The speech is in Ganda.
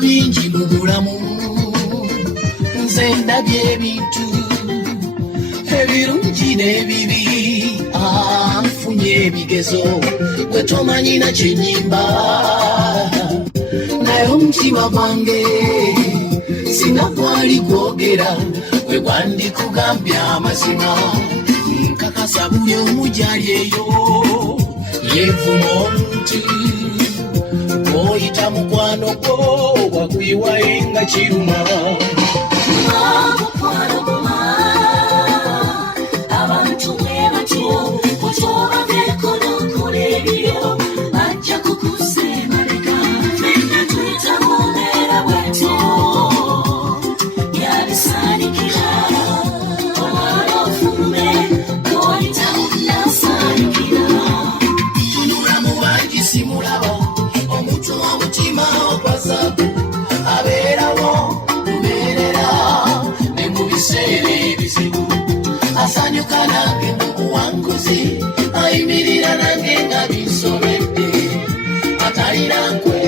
bingi mu bulamu nze ndabye ebintu ebirungi n'ebibi nfunye ebigezo gwe tomanyina kyenyimba naye omutima gwange sinagwali kwogera gwe gwandikugambye amazima nkakasa buli omu gyali eyo yeevuma omuntu oyita mukwano gwo wagwiwaye nga kiruma mukwano guma abantu bwe batyo bw'otobaveeko n'okola ebyo bajja kukusemabega fenna tuyita mu mbeera bwetyo yabisaanikira omwana ofume oyita munnasaanikira tunula mu bangi simulaba omuntu w'omutima okwasa abeerawo lubeerera ne mu biseera ebizibu asanyuka nange mu buwanguzi ayimirira nange nga binsobedde atalina nkwe